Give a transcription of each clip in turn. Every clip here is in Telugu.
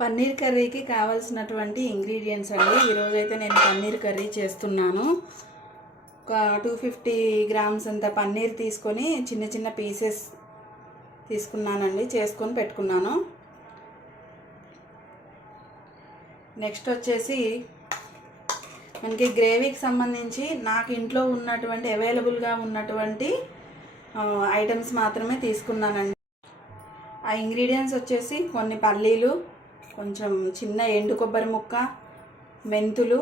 పన్నీర్ కర్రీకి కావాల్సినటువంటి ఇంగ్రీడియంట్స్ అండి. ఈరోజైతే నేను పన్నీర్ కర్రీ చేస్తున్నాను. ఒక 250 గ్రామ్స్ అంత పన్నీర్ తీసుకొని చిన్న చిన్న పీసెస్ తీసుకున్నానండి, చేసుకొని పెట్టుకున్నాను. నెక్స్ట్ వచ్చేసి మనకి గ్రేవీకి సంబంధించి నాకు ఇంట్లో ఉన్నటువంటి అవైలబుల్గా ఉన్నటువంటి ఐటమ్స్ మాత్రమే తీసుకున్నానండి. ఆ ఇంగ్రీడియంట్స్ వచ్చేసి కొన్ని పల్లీలు, కొంచెం చిన్న ఎండు కొబ్బరి ముక్క, మెంతులు,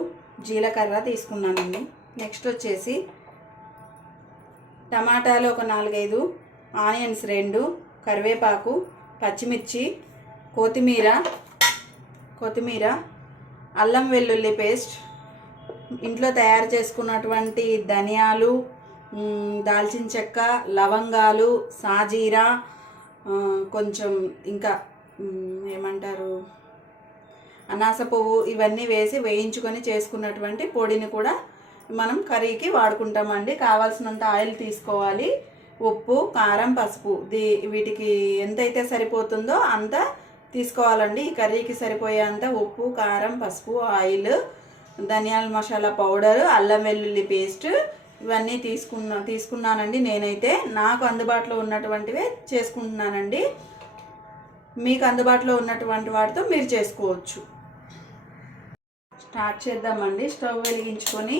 జీలకర్ర తీసుకున్నానండి. నెక్స్ట్ వచ్చేసి టమాటాలు ఒక 4-5, ఆనియన్స్ 2, కరివేపాకు, పచ్చిమిర్చి, కొత్తిమీర, అల్లం వెల్లుల్లి పేస్ట్, ఇంట్లో తయారు చేసుకున్నటువంటి ధనియాలు, దాల్చిన చెక్క, లవంగాలు, సాజీరా, కొంచెం ఇంకా ఏమంటారు అనాస పువ్వు, ఇవన్నీ వేసి వేయించుకొని చేసుకున్నటువంటి పొడిని కూడా మనం కర్రీకి వాడుకుంటామండి. కావాల్సినంత ఆయిల్ తీసుకోవాలి. ఉప్పు, కారం, పసుపు వీటికి ఎంతైతే సరిపోతుందో అంత తీసుకోవాలండి. ఈ కర్రీకి సరిపోయేంత ఉప్పు, కారం, పసుపు, ఆయిల్, ధనియాల మసాలా పౌడర్, అల్లం వెల్లుల్లి పేస్ట్ ఇవన్నీ తీసుకున్నానండి. నేనైతే నాకు అందుబాటులో ఉన్నటువంటివే చేసుకుంటున్నానండి. మీకు అందుబాటులో ఉన్నటువంటి వాటితో మీరు చేసుకోవచ్చు. స్టార్ట్ చేద్దామండి. స్టవ్ వెలిగించుకొని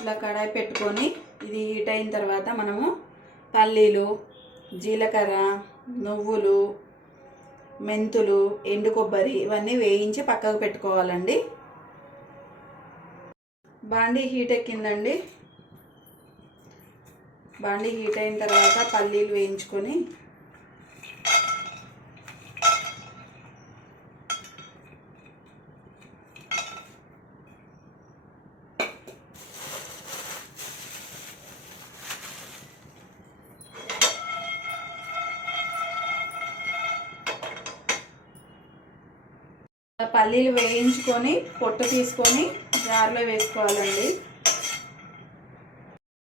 ఇలా కడాయి పెట్టుకొని ఇది హీట్ అయిన తర్వాత మనము పల్లీలు, జీలకర్ర, నువ్వులు, మెంతులు, ఎండు కొబ్బరి ఇవన్నీ వేయించి పక్కకు పెట్టుకోవాలండి. బాండీ హీట్ ఎక్కిందండి. బాండీ హీట్ అయిన తర్వాత పల్లీలు వేయించుకొని పల్లీలు వేయించుకొని పొట్టు తీసుకొని జార్లో వేసుకోవాలండి.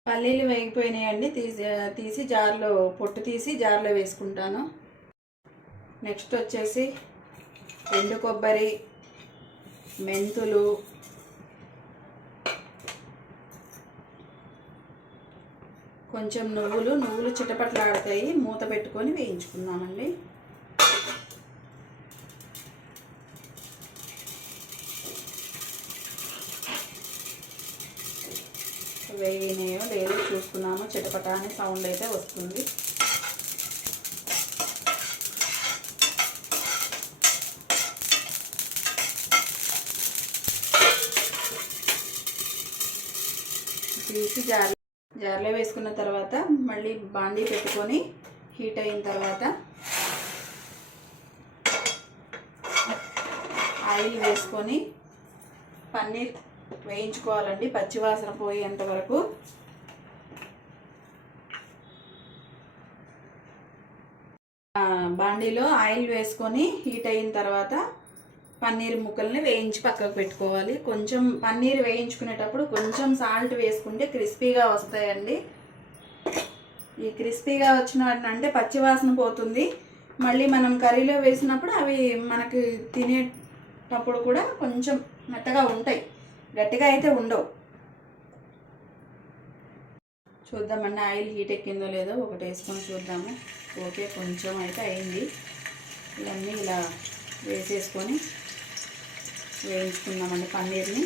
పల్లీలు వేగిపోయినాయండి. తీసి జార్లో పొట్టు తీసి జార్లో వేసుకుంటాను. నెక్స్ట్ వచ్చేసి ఎండు కొబ్బరి, మెంతులు, కొంచెం నువ్వులు చిటపట్లాడతాయి. మూత పెట్టుకొని వేయించుకుందామండి. వేగినాయో లేదో చూసుకున్నాము. చిటపట అనే సౌండ్ అయితే వస్తుంది. తీసి జార్లో వేసుకున్న తర్వాత మళ్ళీ బాండీ పెట్టుకొని హీట్ అయిన తర్వాత ఆయిల్ వేసుకొని పన్నీర్ వేయించుకోవాలండి, పచ్చివాసన పోయేంత వరకు. బాండీలో ఆయిల్ వేసుకొని హీట్ అయిన తర్వాత పన్నీర్ ముక్కల్ని వేయించి పక్కకు పెట్టుకోవాలి. కొంచెం పన్నీర్ వేయించుకునేటప్పుడు కొంచెం సాల్ట్ వేసుకుంటే క్రిస్పీగా వస్తాయండి. ఈ క్రిస్పీగా వచ్చిన వాటిని అంటే పచ్చివాసన పోతుంది. మళ్ళీ మనం కర్రీలో వేసినప్పుడు అవి మనకి తినేటప్పుడు కూడా కొంచెం మెత్తగా ఉంటాయి, గట్టిగా అయితే ఉండవు. చూద్దామండి ఆయిల్ హీట్ ఎక్కిందో లేదో ఒకటి వేసుకొని చూద్దాము. ఓకే, కొంచెం అయితే అయింది. ఇవన్నీ ఇలా వేసేసుకొని వేయించుకుందామండి పన్నీర్ని.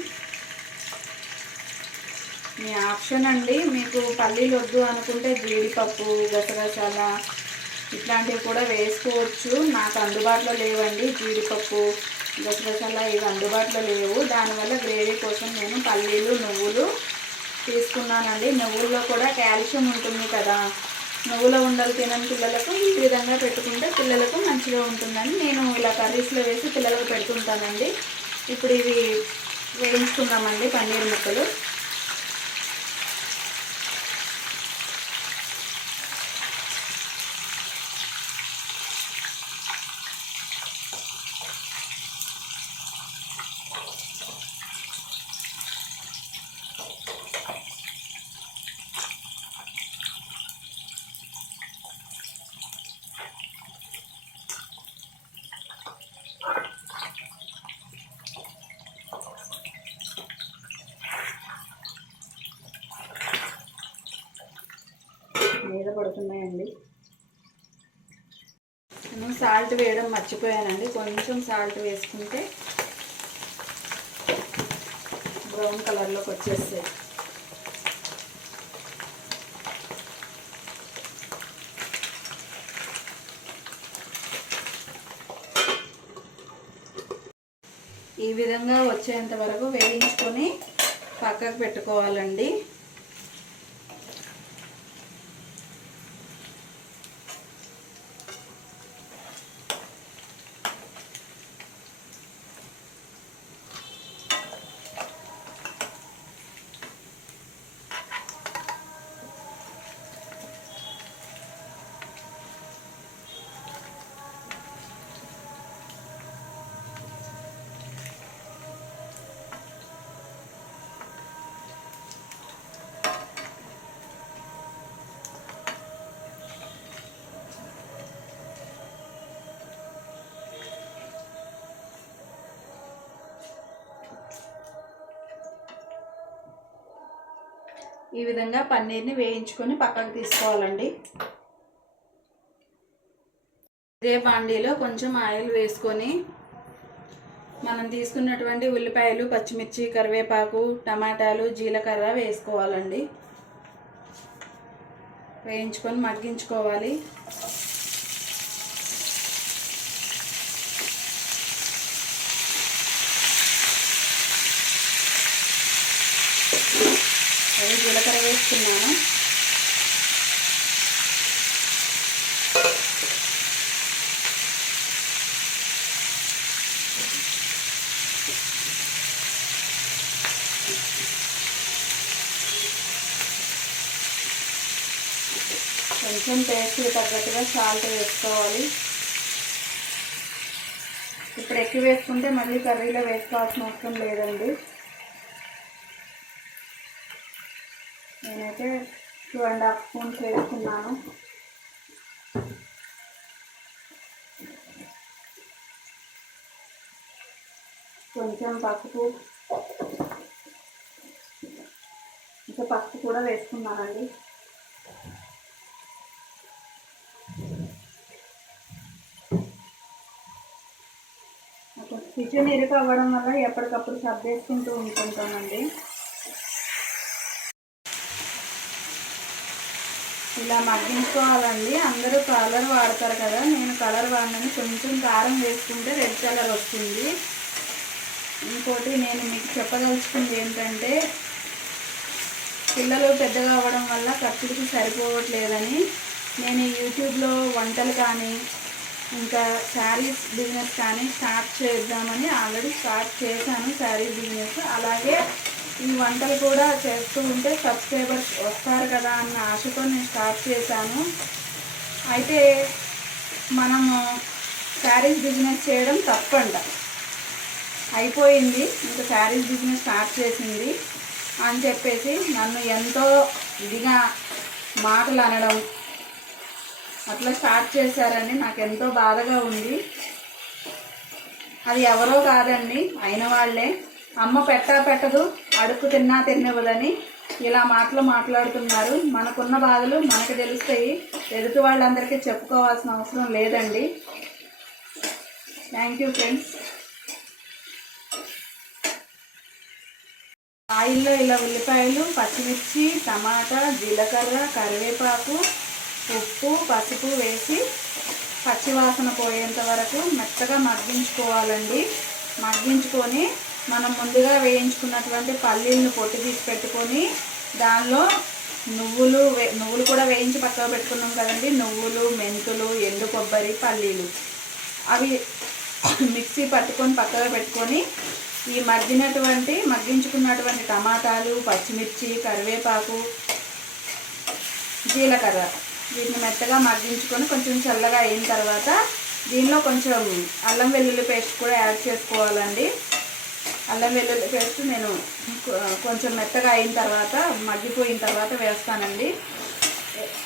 మీ ఆప్షన్ అండి. మీకు పల్లీలు వద్దు అనుకుంటే జీడిపప్పు, గసగసాల ఇట్లాంటివి కూడా వేసుకోవచ్చు. నాకు అందుబాటులో లేవండి జీడిపప్పు, గసగసాల ఇవి అందుబాటులో లేవు. దానివల్ల గ్రేవీ కోసం నేను పల్లీలు, నువ్వులు తీసుకున్నానండి. నువ్వుల్లో కూడా కాల్షియం ఉంటుంది కదా. నువ్వుల ఉండలు తినని పిల్లలకు ఈ విధంగా పెట్టుకుంటే పిల్లలకు మంచిగా ఉంటుందని నేను ఇలా కర్రీస్లో వేసి పిల్లలకు పెడుతుంటానండి. ఇప్పుడు ఇవి వేయించుకుందామండి పన్నీర్ ముక్కలు. సాల్ట్ వేయడం మర్చిపోయానండి. కొంచెం సాల్ట్ వేసుకుంటే బ్రౌన్ కలర్లోకి వచ్చేస్తాయి. ఈ విధంగా వచ్చేంత వరకు వేయించుకొని పక్కకు పెట్టుకోవాలండి. ఈ విధంగా పన్నీర్ని వేయించుకొని పక్కకు తీసుకోవాలండి. ఇదే బాండీలో కొంచెం ఆయిల్ వేసుకొని మనం తీసుకున్నటువంటి ఉల్లిపాయలు, పచ్చిమిర్చి, కరివేపాకు, టమాటాలు, జీలకర్ర వేసుకోవాలండి. వేయించుకొని మగ్గించుకోవాలి. అవి జీలకర్ర వేసుకున్నాను. కొంచెం టేస్ట్కి తగ్గట్టుగా సాల్ట్ వేసుకోవాలి. ఇప్పుడు ఎక్కువ వేసుకుంటే మళ్ళీ కర్రీలో వేసుకోవాల్సిన అవసరం లేదండి. నేనైతే 2.5 స్పూన్స్ వేసుకున్నాను. కొంచెం పసుపు, ఇంకా పసుపు కూడా వేసుకున్నానండి. కిచెన్ ఇరుకు అవ్వడం వల్ల ఎప్పటికప్పుడు సర్దేసుకుంటూ ఉంటుంటామండి. ఇలా మగ్గించుకోవాలండి. అందరూ కలర్ వాడతారు కదా, నేను కలర్ వాడినని కొంచెం కారం వేసుకుంటే రెడ్ కలర్ వస్తుంది. ఇంకోటి నేను మీకు చెప్పదలుచుకుంది ఏంటంటే, పిల్లలు పెద్దగా అవ్వడం వల్ల ఖర్చులకి సరిపోవట్లేదని నేను యూట్యూబ్లో వంటలు కానీ ఇంకా శారీస్ బిజినెస్ కానీ స్టార్ట్ చేద్దామని ఆల్రెడీ స్టార్ట్ చేశాను శారీస్ బిజినెస్. అలాగే ఈ వంటలు కూడా చేస్తూ ఉంటే సబ్స్క్రైబర్స్ వస్తారు కదా అన్న ఆశతో నేను స్టార్ట్ చేశాను. అయితే మనము శారీస్ బిజినెస్ చేయడం తప్పంట. అయిపోయింది, ఇంకా శారీస్ బిజినెస్ స్టార్ట్ చేసింది అని చెప్పేసి నన్ను ఎంతో ఇదిగా మాటలు అనడం అట్లా స్టార్ట్ చేశారని నాకు ఎంతో బాధగా ఉంది. అది ఎవరో కాదండి, అయిన వాళ్ళే. అమ్మ పెట్టదు, అడుక్కు తిన్నా తినవదని ఇలా మాట్లాడుతున్నారు. మనకున్న బాధలు మనకు తెలుస్తాయి, ఎదుటి వాళ్ళందరికీ చెప్పుకోవాల్సిన అవసరం లేదండి. Thank you friends. ఆయిల్లో ఇలా ఉల్లిపాయలు, పచ్చిమిర్చి, టమాటా, జీలకర్ర, కరివేపాకు, ఉప్పు, పసుపు వేసి పచ్చివాసన పోయేంత వరకు మెత్తగా మగ్గించుకోవాలండి. మగ్గించుకొని మనం ముందుగా వేయించుకున్నటువంటి పల్లీలను పొట్టు తీసి పెట్టుకొని దానిలో నువ్వులు కూడా వేయించి పక్కకు పెట్టుకున్నాం కదండి. నువ్వులు, మెంతులు, ఎండు కొబ్బరి, పల్లీలు అవి మిక్సీ పట్టుకొని పక్కగా పెట్టుకొని ఈ మగ్గించుకున్నటువంటి టమాటాలు, పచ్చిమిర్చి, కరివేపాకు, జీలకర్ర వీటిని మెత్తగా మగ్గించుకొని కొంచెం చల్లగా అయిన తర్వాత దీనిలో కొంచెం అల్లం వెల్లుల్లి పేస్ట్ కూడా యాడ్ చేసుకోవాలండి. అల్లం వెల్లుల్లి పేస్ట్ నేను కొంచెం మెత్తగా అయిన తర్వాత మగ్గిపోయిన తర్వాత వేస్తానండి.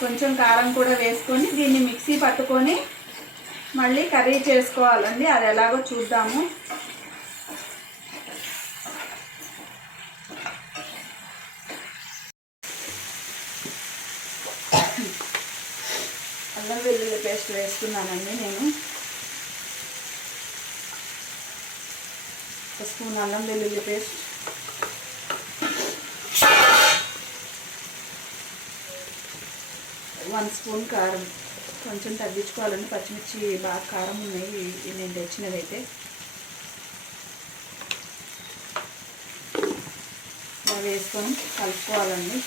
కొంచెం కారం కూడా వేసుకొని దీన్ని మిక్సీ పట్టుకొని మళ్ళీ కర్రీ చేసుకోవాలండి. అది ఎలాగో చూద్దాము. అల్లం వెల్లుల్లి పేస్ట్ వేసుకున్నానండి నేను. 1 స్పూన్ అల్లం వెల్లుల్లి పేస్ట్, 1 స్పూన్ కారం. కొంచెం తగ్గించుకోవాలండి, పచ్చిమిర్చి బాగా కారం ఉన్నాయి నేను తెచ్చినదైతే. ఇలా వేసుకొని కలుపుకోవాలండి.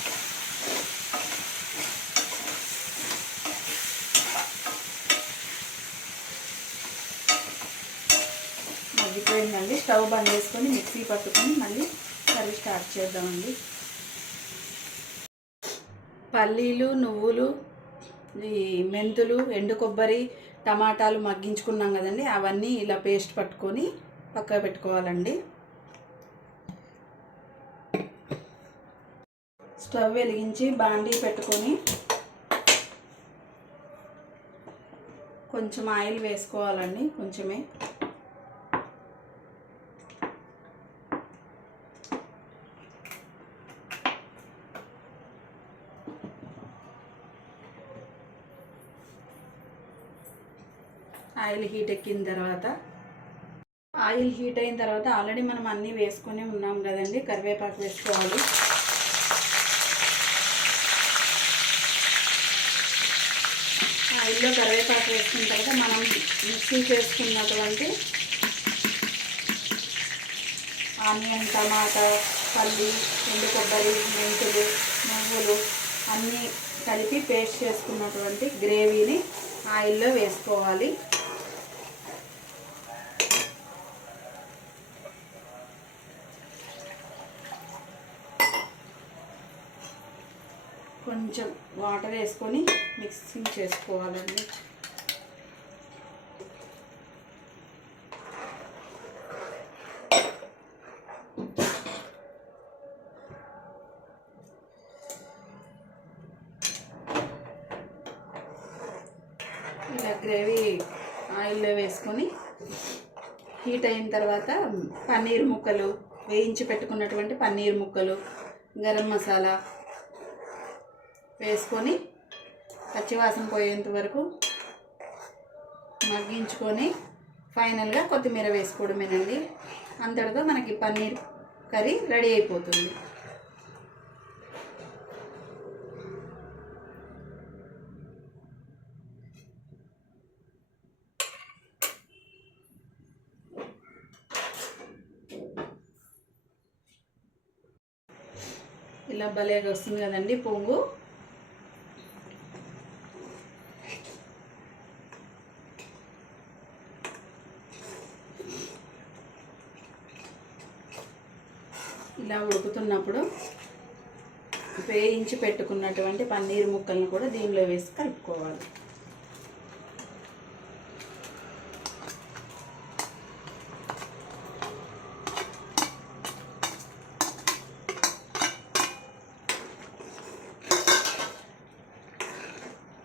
మగ్గిపోయిందండి. స్టవ్ బంద్ చేసుకొని మిక్సీ పట్టుకొని మళ్ళీ కర్రీ స్టార్ట్ చేద్దామండి. పల్లీలు, నువ్వులు, ఈ మెంతులు, ఎండు కొబ్బరి, టమాటాలు మగ్గించుకున్నాం కదండి, అవన్నీ ఇలా పేస్ట్ పట్టుకొని పక్కన పెట్టుకోవాలండి. స్టవ్ వెలిగించి బాండీ పెట్టుకొని కొంచెం ఆయిల్ వేసుకోవాలండి, కొంచెమే. ఆయిల్ హీట్ ఎక్కిన తర్వాత, ఆయిల్ హీట్ అయిన తర్వాత ఆల్రెడీ మనం అన్నీ వేసుకొని ఉన్నాం కదండి, కరివేపాకు వేసుకోవాలి. ఆయిల్లో కరివేపాకు వేసుకున్న తర్వాత మనం మిక్సీ చేసుకున్నటువంటి ఆనియన్, టమాటా, పల్లి, ఎండు కొబ్బరి, మెంతులు, నువ్వులు అన్నీ కలిపి పేస్ట్ చేసుకున్నటువంటి గ్రేవీని ఆయిల్లో వేసుకోవాలి. కొంచెం వాటర్ వేసుకొని మిక్సింగ్ చేసుకోవాలండి. ఇలా గ్రేవీ ఆయిల్లో వేసుకొని హీట్ అయిన తర్వాత పన్నీర్ ముక్కలు, వేయించి పెట్టుకున్నటువంటి పన్నీర్ ముక్కలు, గరం మసాలా వేసుకొని పచ్చివాసన పోయేంత వరకు మగ్గించుకొని ఫైనల్గా కొత్తిమీర వేసుకోవడమేనండి. అంతటితో మనకి పన్నీర్ కర్రీ రెడీ అయిపోతుంది. ఇలా భలేగా వస్తుంది కదండి పొంగు. ఇలా ఉడుకుతున్నప్పుడు వేయించి పెట్టుకున్నటువంటి పన్నీర్ ముక్కలను కూడా దీనిలో వేసి కలుపుకోవాలి.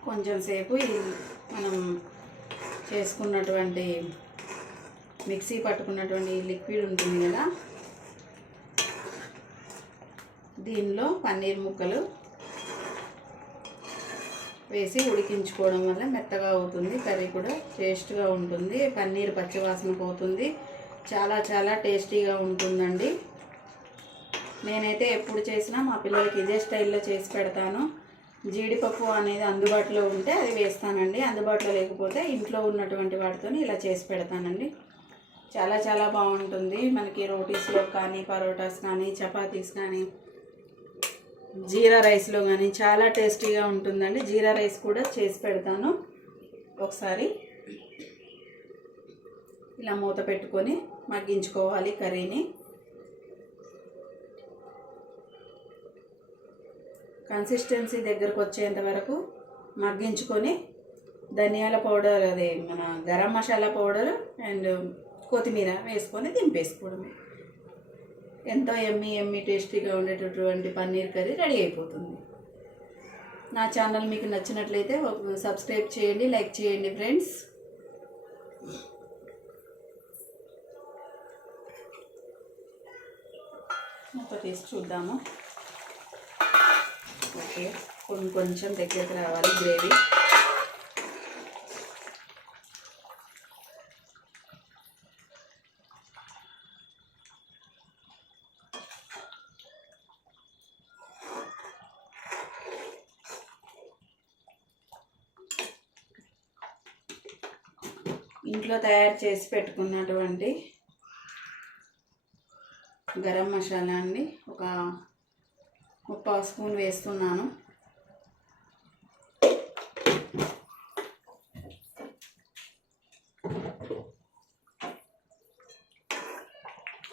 కొంచెం సేపు మనం చేసుకున్నటువంటి మిక్సీ పట్టుకున్నటువంటి లిక్విడ్ ఉంటుంది కదా, దీనిలో పన్నీర్ ముక్కలు వేసి ఉడికించుకోవడం వల్ల మెత్తగా అవుతుంది. కర్రీ కూడా టేస్ట్గా ఉంటుంది. పన్నీర్ పచ్చివాసన పోతుంది. చాలా చాలా టేస్టీగా ఉంటుందండి. నేనైతే ఎప్పుడు చేసినా మా పిల్లలకి ఇదే స్టైల్లో చేసి పెడతాను. జీడిపప్పు అనేది అందుబాటులో ఉంటే అది వేస్తానండి, అందుబాటులో లేకపోతే ఇంట్లో ఉన్నటువంటి వాటితో ఇలా చేసి పెడతానండి. చాలా చాలా బాగుంటుంది. మనకి రోటీస్లో కానీ, పరోటాస్ కానీ, చపాతీస్ కానీ, జీరా రైస్లో కానీ చాలా టేస్టీగా ఉంటుందండి. జీరా రైస్ కూడా చేసి పెడతాను. ఒకసారి ఇలా మూత పెట్టుకొని మగ్గించుకోవాలి కర్రీని. కన్సిస్టెన్సీ దగ్గరకు వచ్చేంత వరకు మగ్గించుకొని ధనియాల పౌడర్, అదే మన గరం మసాలా పౌడర్ అండ్ కొత్తిమీర వేసుకొని దింపేసుకోవడమే. ఎంతో ఎమ్మీ టేస్టీగా ఉండేటటువంటి పన్నీర్ కర్రీ రెడీ అయిపోతుంది. నా ఛానల్ మీకు నచ్చినట్లయితే సబ్స్క్రైబ్ చేయండి, లైక్ చేయండి ఫ్రెండ్స్. ఒక టేస్ట్ చూద్దాము. ఓకే, కొంచెం దగ్గరకు రావాలి గ్రేవీ. ఇంట్లో తయారు చేసి పెట్టుకున్నటువంటి గరం మసాలా అండి, ఒక 3/4 స్పూన్ వేస్తున్నాను.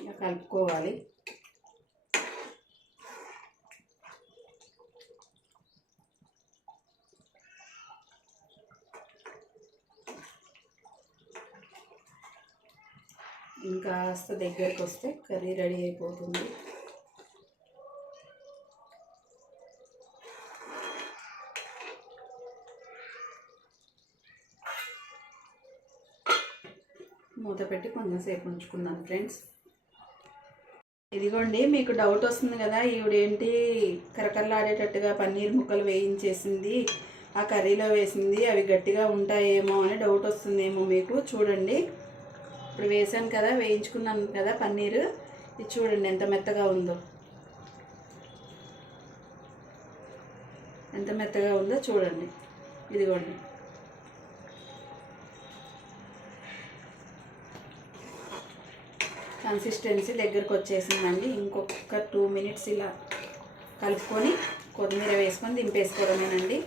ఇలా కలుపుకోవాలి. ఇంకా కాస్త దగ్గరికి వస్తే కర్రీ రెడీ అయిపోతుంది. మూత పెట్టి కొంచెంసేపు ఉంచుకుందాం ఫ్రెండ్స్. ఇదిగోండి, మీకు డౌట్ వస్తుంది కదా, ఈవిడేంటి కరకరలాడేటట్టుగా పన్నీర్ ముక్కలు వేయించేసింది, ఆ కర్రీలో వేసింది, అవి గట్టిగా ఉంటాయేమో అని డౌట్ వస్తుందేమో మీకు. చూడండి, ఇప్పుడు వేసాను కదా, వేయించుకున్నాను కదా పన్నీరు, ఇది చూడండి ఎంత మెత్తగా ఉందో, ఎంత మెత్తగా ఉందో చూడండి. ఇదిగోండి, కన్సిస్టెన్సీ దగ్గరకు వచ్చేసిందండి. ఇంకొక 2 మినిట్స్ ఇలా కలుపుకొని కొత్తిమీర వేసుకొని దింపేసుకోవడమేనండి.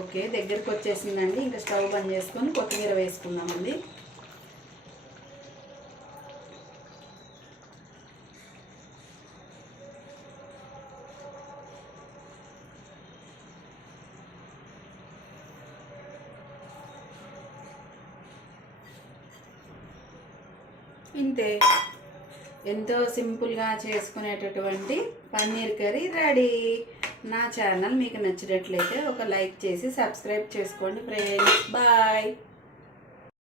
ఓకే, దగ్గరకు వచ్చేసిందండి. ఇంకా స్టవ్ బంద్ చేసుకొని కొత్తిమీర వేసుకుందామండి. ఇంతే, ఎంతో సింపుల్గా చేసుకునేటటువంటి పన్నీర్ కర్రీ రెడీ. నా ఛానల్ మీకు నచ్చినట్లయితే ఒక లైక్ చేసి సబ్స్క్రైబ్ చేసుకోండి ఫ్రెండ్స్. బాయ్.